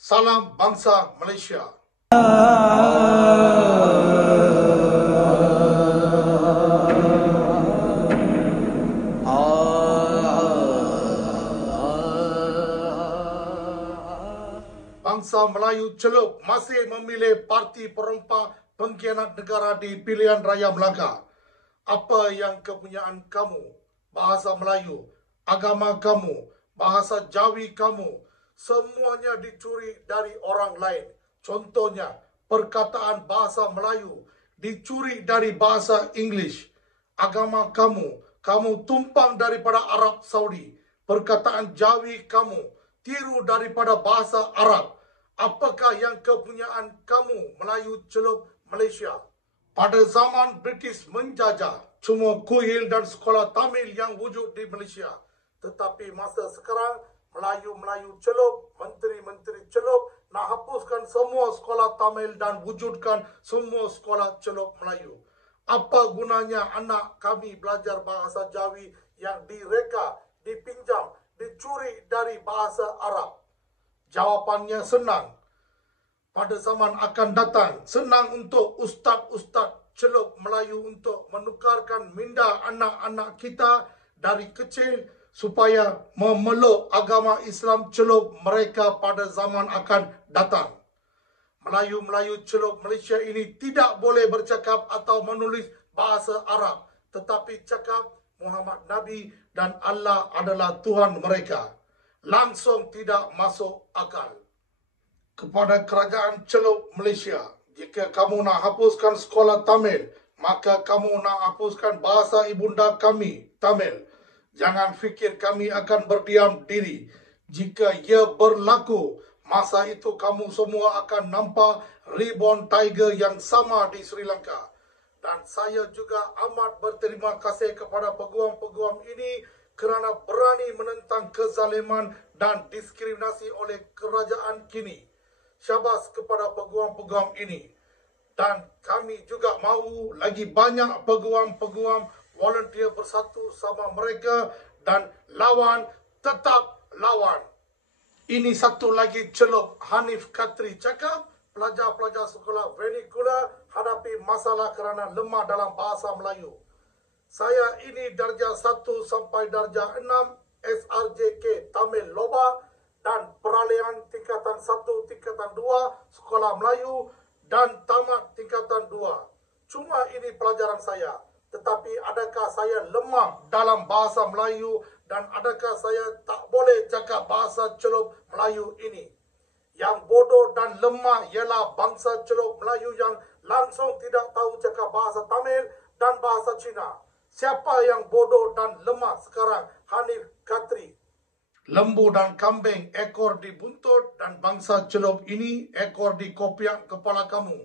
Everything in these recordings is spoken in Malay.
Salam bangsa Malaysia. Bangsa Melayu Celup masih memilih parti perompak pengkhianat negara di pilihan raya Melaka. Apa yang kepunyaan kamu, bahasa Melayu, agama kamu, bahasa Jawi kamu, semuanya dicuri dari orang lain. Contohnya, perkataan bahasa Melayu dicuri dari bahasa English. Agama kamu, kamu tumpang daripada Arab Saudi. Perkataan Jawi kamu, tiru daripada bahasa Arab. Apakah yang kepunyaan kamu, Melayu Celup Malaysia? Pada zaman British menjajah, cuma kuil dan sekolah Tamil yang wujud di Malaysia. Tetapi masa sekarang, Melayu-Melayu Celup, menteri-menteri Celup nak hapuskan semua sekolah Tamil dan wujudkan semua sekolah Celup Melayu. Apa gunanya anak kami belajar bahasa Jawi yang direka, dipinjam, dicuri dari bahasa Arab? Jawapannya senang. Pada zaman akan datang, senang untuk ustaz-ustaz Celup Melayu untuk menukarkan minda anak-anak kita dari kecil supaya memeluk agama Islam Celup mereka pada zaman akan datang. Melayu-Melayu Celup Malaysia ini tidak boleh bercakap atau menulis bahasa Arab, tetapi cakap Muhammad Nabi dan Allah adalah Tuhan mereka. Langsung tidak masuk akal. Kepada kerajaan Celup Malaysia, jika kamu nak hapuskan sekolah Tamil, maka kamu nak hapuskan bahasa ibunda kami, Tamil. Jangan fikir kami akan berdiam diri. Jika ia berlaku, masa itu kamu semua akan nampak ribbon tiger yang sama di Sri Lanka. Dan saya juga amat berterima kasih kepada peguam-peguam ini kerana berani menentang kezaliman dan diskriminasi oleh kerajaan kini. Syabas kepada peguam-peguam ini. Dan kami juga mahu lagi banyak peguam-peguam volunteer bersatu sama mereka dan lawan, tetap lawan. Ini satu lagi Celup Hanif Khatri cakap, pelajar-pelajar sekolah vernacular hadapi masalah kerana lemah dalam bahasa Melayu. Saya ini darjah 1 sampai darjah 6 SRJK Tamil Loba dan peralihan tingkatan 1, tingkatan 2 sekolah Melayu dan tamat tingkatan 2. Cuma ini pelajaran saya. Tetapi adakah saya lemah dalam bahasa Melayu dan adakah saya tak boleh cakap bahasa Celup Melayu ini? Yang bodoh dan lemah ialah bangsa Celup Melayu yang langsung tidak tahu cakap bahasa Tamil dan bahasa Cina. Siapa yang bodoh dan lemah sekarang? Hanif Khatri. Lembu dan kambing ekor dibuntut dan bangsa Celup ini ekor dikopiak kepala kamu.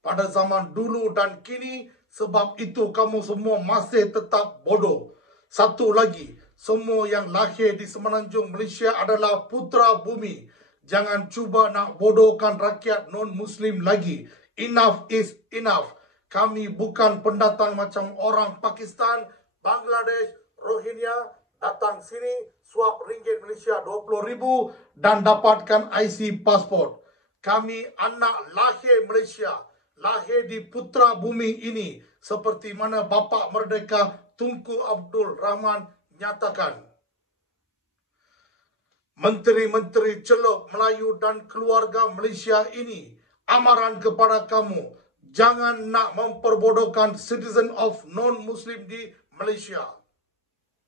Pada zaman dulu dan kini, sebab itu kamu semua masih tetap bodoh. Satu lagi, semua yang lahir di semenanjung Malaysia adalah putera bumi. Jangan cuba nak bodohkan rakyat non-Muslim lagi. Enough is enough. Kami bukan pendatang macam orang Pakistan, Bangladesh, Rohingya. Datang sini, suap ringgit Malaysia 20,000 dan dapatkan IC pasport. Kami anak lahir Malaysia, lahir di putera bumi ini, seperti mana bapa merdeka Tunku Abdul Rahman nyatakan. Menteri-menteri Celup Melayu dan keluarga Malaysia ini, amaran kepada kamu, jangan nak memperbodohkan citizen of non-Muslim di Malaysia.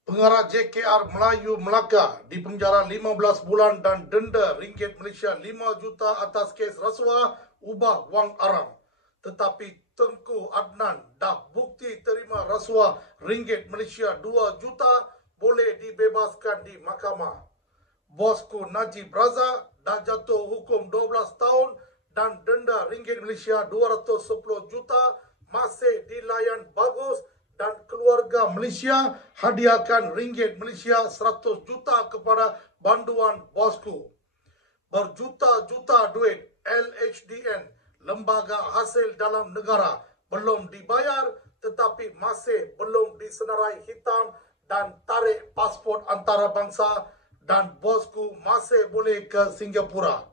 Pengarah JKR Melayu Melaka dipenjara 15 bulan dan denda ringgit Malaysia 5 juta atas kes rasuah ubah wang aram. Tetapi Tengku Adnan dah bukti terima rasuah ringgit Malaysia 2 juta boleh dibebaskan di mahkamah. Bosku Najib Razak dah jatuh hukum 12 tahun dan denda ringgit Malaysia 210 juta masih dilayan bagus dan keluarga Malaysia hadiahkan ringgit Malaysia 100 juta kepada banduan bosku. Berjuta-juta duit LHDN, Lembaga Hasil Dalam Negara, belum dibayar tetapi masih belum disenarai hitam dan tarik pasport antarabangsa dan bosku masih boleh ke Singapura.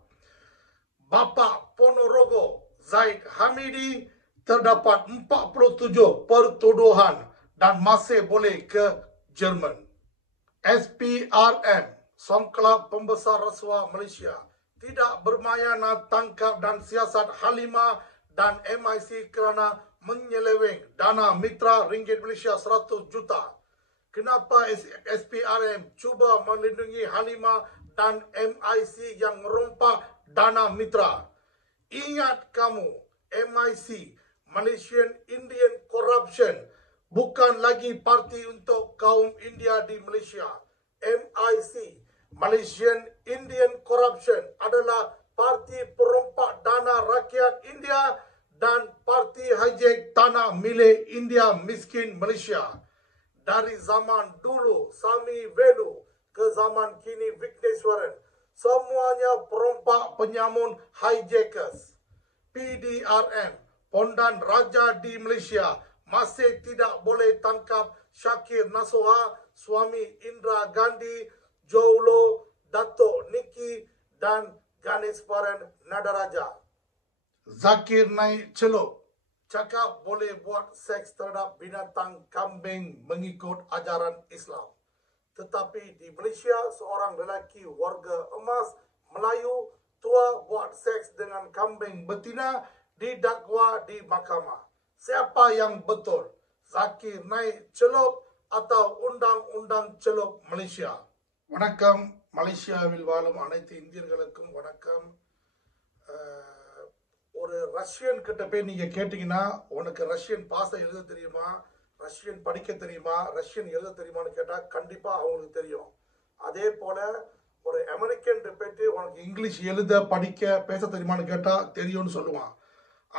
Bapak Ponorogo Zaid Hamidi terdapat 47 pertuduhan dan masih boleh ke Jerman. SPRM, Songkla Pembesar Rasuah Malaysia, tidak bermayana tangkap dan siasat Halimah dan MIC kerana menyeleweng dana mitra ringgit Malaysia 100 juta. Kenapa SPRM cuba melindungi Halimah dan MIC yang merompak dana mitra? Ingat kamu, MIC, Malaysian Indian Corruption, bukan lagi parti untuk kaum India di Malaysia. MIC, Malaysian Indian Corruption, adalah parti perompak dana rakyat India dan parti hijack tanah milik India miskin Malaysia. Dari zaman dulu Sami Velu ke zaman kini Vigneswaran, semuanya perompak penyamun hijackers. PDRM, Pondan Raja di Malaysia, masih tidak boleh tangkap Shakir Nasuha, suami Indra Gandhi, Jolo, Dato' Niki dan Ganeswaran Nadaraja. Zakir naik celup, cakap boleh buat seks terhadap binatang kambing mengikut ajaran Islam. Tetapi di Malaysia, seorang lelaki warga emas Melayu tua buat seks dengan kambing betina didakwa di mahkamah. Siapa yang betul? Zakir naik celup atau undang-undang celup Malaysia? வணக்கம், மலேசியாவில் வாழும் அனைத்து இந்தியர்களுக்கும் வணக்கம். ஒரு ரஷ்யன் கிட்ட போய் நீங்க கேட்டீங்கன்னா, உனக்கு ரஷ்யன் பாசை எழுத தெரியுமா, ரஷ்யன் படிக்க தெரியுமா, ரஷ்யன் எழுத தெரியுமான்னு கேட்டா கண்டிப்பா அவங்களுக்கு தெரியும். அதே போல ஒரு அமெரிக்கன் போயிட்டு உனக்கு இங்கிலீஷ் எழுத படிக்க பேச தெரியுமான்னு கேட்டா தெரியும்னு சொல்லுவான்.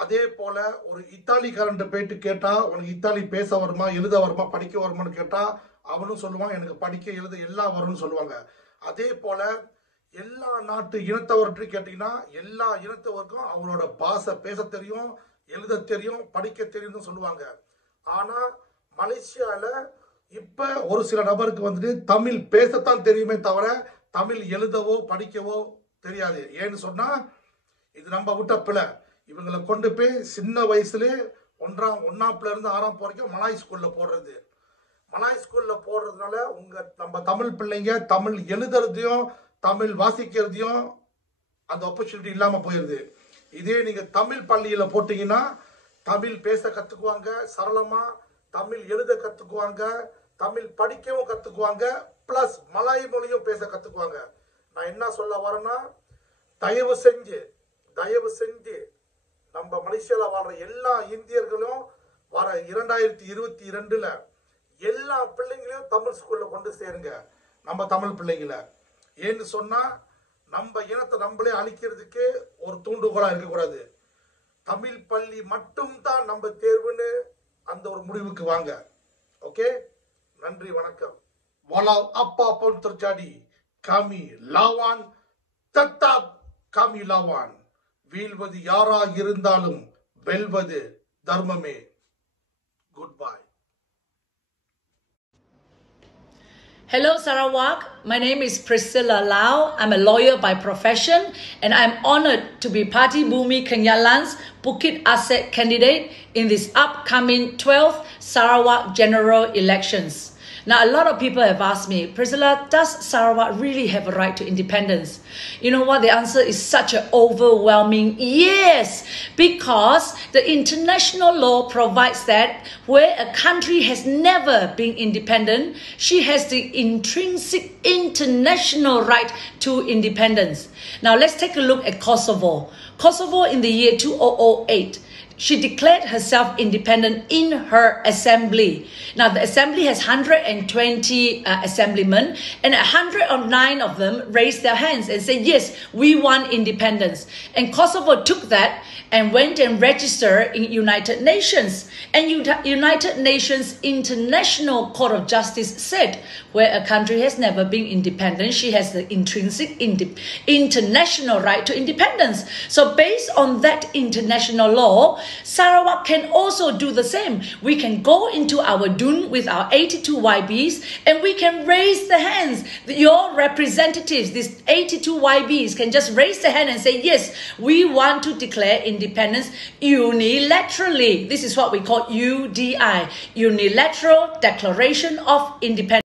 அதே போல ஒரு இத்தாலிக்காரன் போயிட்டு கேட்டா உனக்கு இத்தாலி பேச வருமா, எழுத வருமா, படிக்க வருமான்னு கேட்டா அவனும் சொல்லுவான் எனக்கு படிக்க எழுத எல்லாம் வரும்னு சொல்லுவாங்க. அதே போல எல்லா நாட்டு இனத்தவர்கிட்ட கேட்டீங்கன்னா எல்லா இனத்தவருக்கும் அவங்களோட பாஷை பேச தெரியும், எழுத தெரியும், படிக்க தெரியும்னு சொல்லுவாங்க. ஆனா மலேசியால இப்ப ஒரு சில நபருக்கு வந்துட்டு தமிழ் பேசத்தான் தெரியுமே தவிர தமிழ் எழுதவோ படிக்கவோ தெரியாது. ஏன்னு சொன்னா இது நம்ம விட்ட பிள்ளை. இவங்களை கொண்டு போய் சின்ன வயசுல ஒன்னாப்ல இருந்து 6ஆம் வரைக்கும் மலாய் ஸ்கூல்ல போடுறது. மலாய் ஸ்கூல்ல போடுறதுனால நம்ம தமிழ் பிள்ளைங்க தமிழ் எழுதுறதையும் தமிழ் வாசிக்கிறதையும் அந்த ஆப்பர்ச்சுனிட்டி இல்லாம போயிருது. இதே நீங்க தமிழ் பள்ளியில போட்டீங்கன்னா தமிழ் பேச கத்துக்குவாங்க, சரளமா தமிழ் எழுத கத்துக்குவாங்க, தமிழ் படிக்கவும் கத்துக்குவாங்க, பிளஸ் மலாய் மொழியும் பேச கத்துக்குவாங்க. நான் என்ன சொல்ல வரேன்னா, தயவு செஞ்சு நம்ம மலேசியால வாழ்ற எல்லா இந்தியர்களும் வர 2022ல எல்லா பிள்ளைங்களையும் தமிழ் ஸ்கூல்ல கொண்டு சேருங்க, நம்ம தமிழ் பிள்ளைங்களை. ஏன்னு சொன்னா நம்ம இனத்தை நம்மளே அழிக்கிறதுக்கு ஒரு தூண்டுகோலா இருக்கக்கூடாது. தமிழ் பள்ளி மட்டும் தான் நம்ம தேர்வுன்னு அந்த ஒரு முடிவுக்கு வாங்க. ஓகே, நன்றி, வணக்கம். Walau apapun terjadi, kami lawan, tetap kami lawan. வீழ்வது யாரா இருந்தாலும் வெல்வது தர்மமே. Goodbye. Hello Sarawak, my name is Priscilla Lau. I'm a lawyer by profession and I'm honored to be Parti Bumi Kenyalan's Bukit Asset candidate in this upcoming 12th Sarawak general elections. Now, a lot of people have asked me, Priscilla, does Sarawak really have a right to independence? You know what? The answer is such an overwhelming yes, because the international law provides that where a country has never been independent, she has the intrinsic international right to independence. Now, let's take a look at Kosovo. Kosovo in the year 2008. She declared herself independent in her assembly. Now, the assembly has 120 assemblymen, and 109 of them raised their hands and said, yes, we want independence. And Kosovo took that and went and registered in United Nations. And United Nations International Court of Justice said, where a country has never been independent, she has the intrinsic international right to independence. So based on that international law, Sarawak can also do the same. We can go into our dun with our 82 YBs and we can raise the hands. Your representatives, these 82 52 YBs can just raise their hand and say, yes, we want to declare independence unilaterally. This is what we call UDI, Unilateral Declaration of Independence.